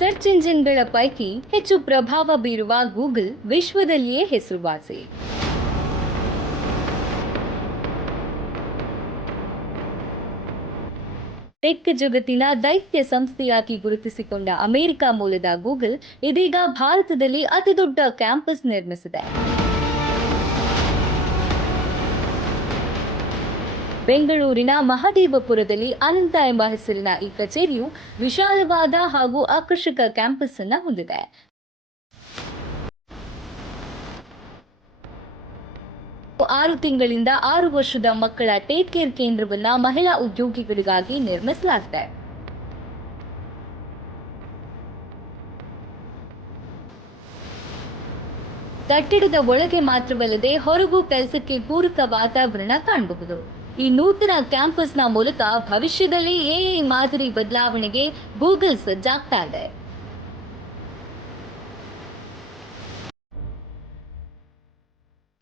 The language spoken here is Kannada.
ಸರ್ಚ್ ಇಂಜಿನ್ಗಳ ಪೈಕಿ ಹೆಚ್ಚು ಪ್ರಭಾವ ಬೀರುವ ಗೂಗಲ್ ವಿಶ್ವದಲ್ಲಿಯೇ ಹೆಸರುವಾಸಿ. ಟೆಕ್ ಜಗತ್ತಿನ ದೈತ್ಯ ಸಂಸ್ಥೆಯಾಗಿ ಗುರುತಿಸಿಕೊಂಡ ಅಮೆರಿಕ ಮೂಲದ ಗೂಗಲ್ ಇದೀಗ ಭಾರತದಲ್ಲಿ ಅತಿದೊಡ್ಡ ಕ್ಯಾಂಪಸ್ ನಿರ್ಮಿಸಿದೆ. ಬೆಂಗಳೂರಿನ ಮಹದೇವಪುರದಲ್ಲಿ ಅನಂತ ಎಂಬ ಹೆಸರಿನ ಈ ಕಚೇರಿಯು ವಿಶಾಲವಾದ ಹಾಗೂ ಆಕರ್ಷಕ ಕ್ಯಾಂಪಸ್ ಅನ್ನು ಹೊಂದಿದೆ. ಆರು ತಿಂಗಳಿಂದ 6 ವರ್ಷದ ಮಕ್ಕಳ ಟೇಕ್ ಕೇರ್ ಕೇಂದ್ರವನ್ನು ಮಹಿಳಾ ಉದ್ಯೋಗಿಗಳಿಗಾಗಿ ನಿರ್ಮಿಸಲಾಗಿದೆ. ಕಟ್ಟಡದ ಒಳಗೆ ಮಾತ್ರವಲ್ಲದೆ ಹೊರಗೂ ಕೆಲಸಕ್ಕೆ ಪೂರಕ ವಾತಾವರಣ ಕಾಣಬಹುದು. ಈ ನೂತನ ಕ್ಯಾಂಪಸ್ನ ಮೂಲಕ ಭವಿಷ್ಯದಲ್ಲಿ ಎಐ ಮಾದರಿ ಬದಲಾವಣೆಗೆ ಗೂಗಲ್ ಸಜ್ಜಾಗ್ತಾ ಇದೆ.